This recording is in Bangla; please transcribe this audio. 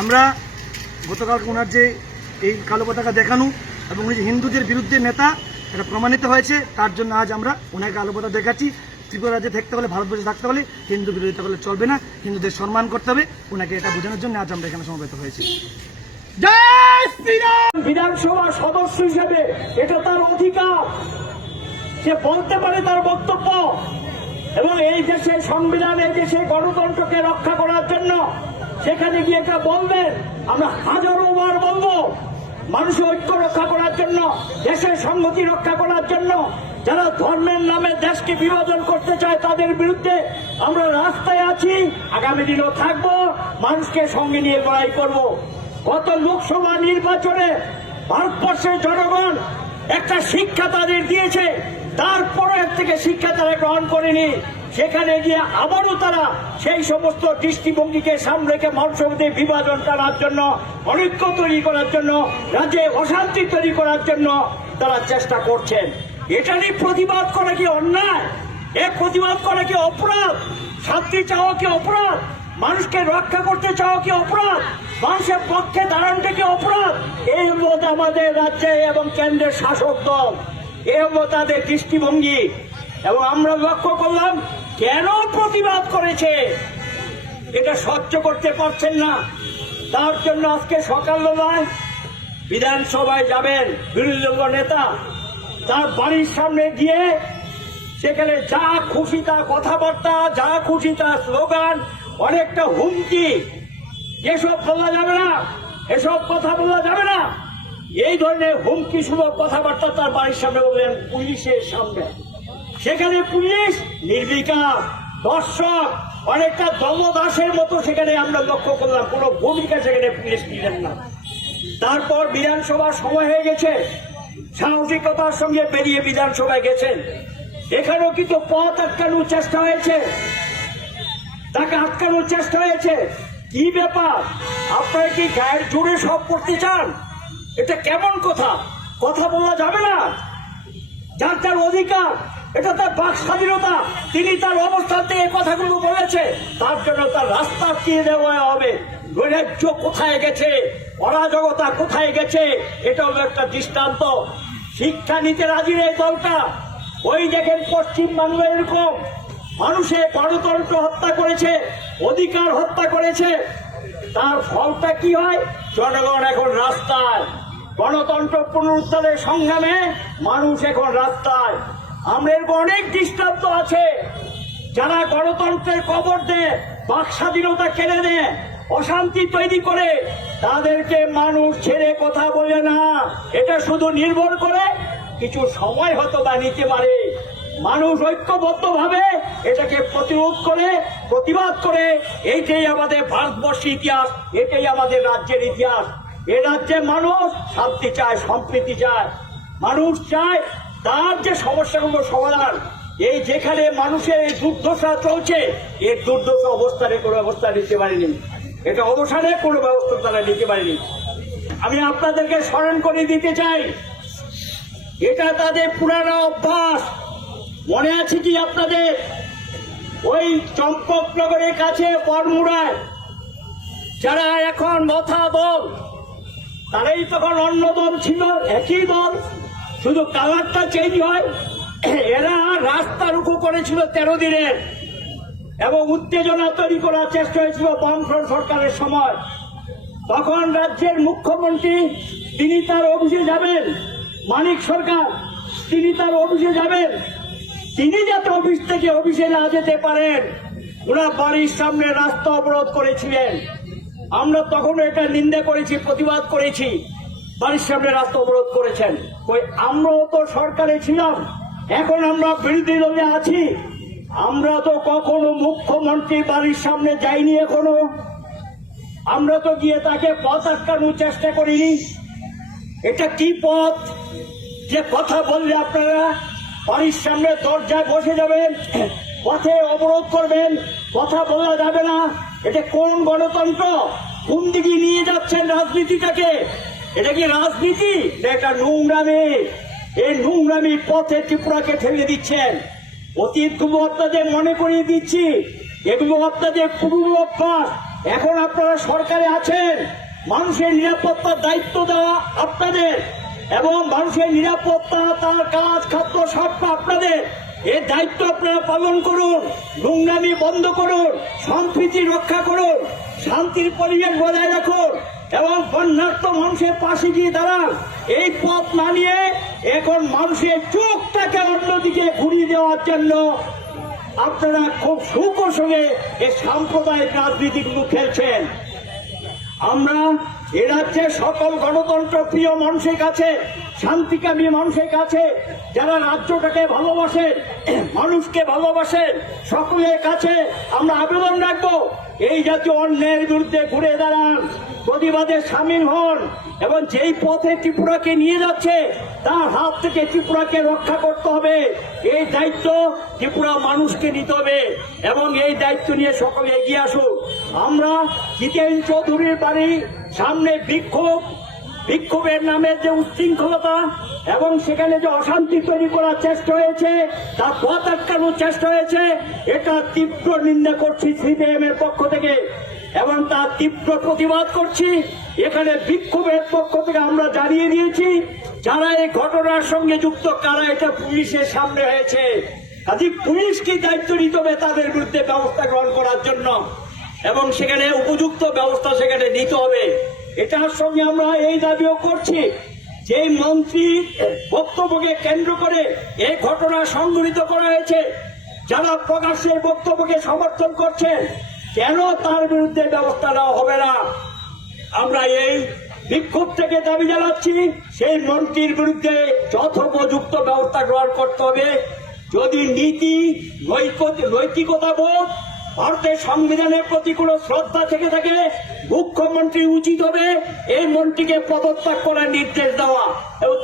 আমরা গতকাল ওনার যে এই কালো পতাকা দেখানো এবং উনি যে হিন্দুদের বিরুদ্ধে নেতা এটা প্রমাণিত হয়েছে। তার জন্য আজ আমরা ওনাকে কালো পতাকা দেখাচ্ছি। ত্রিপুরা রাজ্যে থাকতে হলে, ভারতবর্ষে থাকতে হলে, হিন্দু বিরোধিতা করলে চলবে না। হিন্দুদের সম্মান করতে হবে। ওনাকে এটা বোঝানোর জন্য আজ আমরা এখানে সমবেত হয়েছি। বিধানসভা সদস্য হিসেবে এটা তার অধিকার। সে বলতে পারে তার বক্তব্য। এবং এই দেশে সংবিধান, এই দেশে গণতন্ত্রকে রক্ষা করার জন্য সেখানে গিয়ে এটা বলবেন আমরা হাজারো বার বলব, মানুষের ঐক্য রক্ষা করার জন্য, দেশের সংহতি রক্ষা করার জন্য, যারা ধর্মের নামে দেশকে বিভাজন করতে চায় তাদের বিরুদ্ধে আমরা রাস্তায় আছি, আগামী দিনও থাকব, মানুষকে সঙ্গে নিয়ে লড়াই করব। গত লোকসভা নির্বাচনে ভারতবর্ষের জনগণ একটা শিক্ষা তাদের দিয়েছে তারপরে থেকে শিক্ষা তারা গ্রহণ করেনি। সেখানে গিয়ে আবারও তারা সেই সমস্ত দৃষ্টিভঙ্গিকে সামনে রেখে মানুষের বিভাজন টানার জন্য অনৈক্য তৈরি করার জন্য, রাজ্যে অশান্তি তৈরি করার জন্য তারা চেষ্টা করছেন। এটা নিয়ে প্রতিবাদ করা কি অন্যায়? এ প্রতিবাদ করা কি অপরাধ? শান্তি চাওয়া কি অপরাধ? মানুষকে রক্ষা করতে চাওয়া কি অপরাধ? মানুষের পক্ষে দাঁড়ানোটা কি অপরাধ? এই হলো আমাদের রাজ্যে এবং কেন্দ্রের শাসক দল এই হলো তাদের দৃষ্টিভঙ্গি। এবং আমরা লক্ষ্য করলাম কেন প্রতিবাদ করেছে? এটা সহ্য করতে পারছেন না। তার জন্য আজকে সকাল সকালবেলায় বিধানসভায় যাবেন বিরোধী দল নেতা। তার বাড়ির সামনে গিয়ে সেখানে যা খুশি তা কথাবার্তা, যা খুশি তা স্লোগান, অনেকটা হুমকি। এসব বলা যাবে না। এসব কথা বলা যাবে না। এই ধরনের হুমকি সুলভ কথাবার্তা তার বাড়ির সামনে বললেন পুলিশের সামনে। সেখানে পুলিশ, নির্বিকার, দর্শক, অনেকটা দলদাসের মতো সেখানে আমরা লক্ষ্য করলাম। কোনো ভূমিকা সেখানে পুলিশ নিলেন না। তারপর বিধানসভার সময় হয়ে গেছে। সাহসিকতার সঙ্গে বেরিয়ে বিধানসভায় গেছেন। এখানেও কিন্তু পথ আটকানোর চেষ্টা হয়েছে। তাকে আটকানোর চেষ্টা হয়েছে। কি ব্যাপার? আপনারা কি গায়ের জোরে সব করতে চান? এটা কেমন কথা? কথা বলা যাবে না। যার যার অধিকার। এটা তার বাক স্বাধীনতা। তিনি তার অবস্থান থেকে এই কথাগুলো বলেছে। তার জন্য তার রাস্তা দিয়ে দেওয়া হবে। নৈরাজ্য কোথায় গেছে? অরাজকতা কোথায় গেছে? এটা হলো একটা দৃষ্টান্ত। শিক্ষা নিতে রাজি নেই দলটা। ওই দেখেন পশ্চিম বাংলা এরকম। মানুষের গণতন্ত্র হত্যা করেছে, অধিকার হত্যা করেছে। তার ফলটা কি হয়? জনগণ এখন রাস্তায়। গণতন্ত্র পুনরুদ্ধারের সংগ্রামে মানুষ এখন রাস্তায়। আমরা অনেক দৃষ্টান্ত আছে। যারা গণতন্ত্রের কবর দেয় বাক স্বাধীনতা কেড়ে নেয়, অশান্তি তৈরি করে, তাদেরকে মানুষ ছেড়ে কথা বলে না। এটা শুধু নির্ভর করে কিছু সময় হয়তো বা নিতে পারে। মানুষ ঐক্যবদ্ধ ভাবে এটাকে প্রতিরোধ করে, প্রতিবাদ করে। এইটাই আমাদের ভারতবর্ষের ইতিহাস, এটাই আমাদের রাজ্যের ইতিহাস। এ রাজ্যে মানুষ শান্তি চায়, সম্প্রীতি চায়। মানুষ চায় তার যে সমস্যাগুলো সমাধান, এই যেখানে মানুষের এই দুর্দশা চলছে, এই দুর্দশা অবস্থানে কোনো অবস্থা নিতে পারেনি। এটা অবসানে কোনো ব্যবস্থা তারা নিতে পারেনি। আমি আপনাদেরকে স্মরণ করে দিতে চাই, এটা তাদের পুরানো অভ্যাস। মনে আছে কি আপনাদের? ওই চম্পকনগরের কাছে বরমুড়ায়, যারা এখন মথা দল, তারাই তখন অন্য দল ছিল, একই দল। শুধু কালারটা চেঞ্জ হয়। এরা রাস্তা রুখু করেছিল তেরো দিনের এবং উত্তেজনা তৈরি করার চেষ্টা হয়েছিল বামফ্রন্ট সরকারের সময়। তখন রাজ্যের মুখ্যমন্ত্রী, তিনি তার অফিসে যাবেন। মানিক সরকার, তিনি তার অফিসে যাবেন। তিনি যাতে অফিস থেকে অফিসে না যেতে পারেন ওরা বাড়ির সামনে রাস্তা অবরোধ করেছিলেন। আমরা তখন এটা নিন্দা করেছি, প্রতিবাদ করেছি। বাড়ির সামনে রাস্তা অবরোধ করেছেন। ওই আমরাও তো সরকারে ছিলাম। এখন আমরা বিরোধী দলে আছি। আমরা তো কখনো মুখ্যমন্ত্রী বাড়ির সামনে যাইনি এখনও। আমরা তো গিয়ে তাকে পথ আটকানোর চেষ্টা করিনি। এটা কি পথ? যে কথা বললে আপনারা বাড়ির সামনে দরজায় বসে যাবেন, পথে অবরোধ করবেন, কথা বলা যাবে না। এটা কোন গণতন্ত্র? কোন দিকে নিয়ে যাচ্ছেন রাজনীতিটাকে? এটা কি রাজনীতি? এটা নোংরামি। এই নোংরামি পথে ত্রিপুরাকে ঠেলে দিচ্ছেন। অতীতগুলো আপনাদের মনে করিয়ে দিচ্ছি। এগুলো আপনাদের পুরনো অভ্যাস। এখন আপনারা সরকারে আছেন। মানুষের নিরাপত্তার দায়িত্ব দেওয়া আপনাদের। এবং মানুষের নিরাপত্তা, তার কাজ, খাদ্য সবটা আপনাদের। এর দায়িত্ব আপনারা পালন করুন, নোংরামি বন্ধ করুন সম্প্রীতি রক্ষা করুন, শান্তির পরিবেশ বজায় রাখুন। এবং বন্যার্থ মানুষের পাশে গিয়ে দাঁড়ান। এই পথ না নিয়ে এখন মানুষের চোখটাকে অন্যদিকে ঘুরিয়ে দেওয়ার জন্য আপনারা খুব সুকৌশলে এই সাম্প্রদায়িক রাজনীতিগুলো খেলছেন। আমরা এ রাজ্যে সকল গণতন্ত্র প্রিয় মানুষের কাছে, শান্তিকামী মানুষের কাছে, যারা রাজ্যটাকে ভালোবাসেন মানুষকে ভালোবাসেন সকলের কাছে আমরা আবেদন রাখব, এই জাতীয় অন্যায়ের বিরুদ্ধে ঘুরে দাঁড়ান। প্রতিবাদে সামিল হন এবং যেই পথে ত্রিপুরাকে নিয়ে যাচ্ছে, তার হাত থেকে ত্রিপুরাকে রক্ষা করতে হবে। এই দায়িত্ব ত্রিপুরা মানুষকে নিতে হবে এবং এই দায়িত্ব নিয়ে সকলে এগিয়ে আসুক। আমরা জিতেন চৌধুরীর বাড়ি, সামনে বিক্ষোভ। বিক্ষোভের নামে যে উচ্ছৃঙ্খলতা এবং সেখানে যে অশান্তি তৈরি করার চেষ্টা হয়েছে তার পথ আটকানোর চেষ্টা হয়েছে, এটা তীব্র নিন্দা করছি সিপিএম এর পক্ষ থেকে। এবং তার তীব্র প্রতিবাদ করছি। এখানে বিক্ষোভের পক্ষ থেকে আমরা জানিয়ে দিয়েছি, যারা এই ঘটনার সঙ্গে যুক্ত, কারা এটা পুলিশের সামনে হয়েছে। কাজে পুলিশকে দায়িত্ব নিতে হবে তাদের বিরুদ্ধে ব্যবস্থা গ্রহণ করার জন্য? এবং সেখানে উপযুক্ত ব্যবস্থা সেখানে নিতে হবে। এটার সঙ্গে আমরা এই দাবিও করছি যে মন্ত্রী বক্তব্যকে কেন্দ্র করে এই ঘটনা সংঘটিত করা হয়েছে। যারা প্রকাশ্যে বক্তব্যকে সমর্থন করছেন কেন তার বিরুদ্ধে ব্যবস্থা নেওয়া হবে না? আমরা এই বিক্ষোভ থেকে দাবি জানাচ্ছি, সেই মন্ত্রীর বিরুদ্ধে যথোপযুক্ত ব্যবস্থা গ্রহণ করতে হবে। যদি নীতি নৈতিকতা বোধ ভারতের সংবিধানের প্রতি কোনো শ্রদ্ধা থেকে থাকে, মুখ্যমন্ত্রী উচিত হবে এই মন্ত্রীকে পদত্যাগ করার নির্দেশ দেওয়া। এবং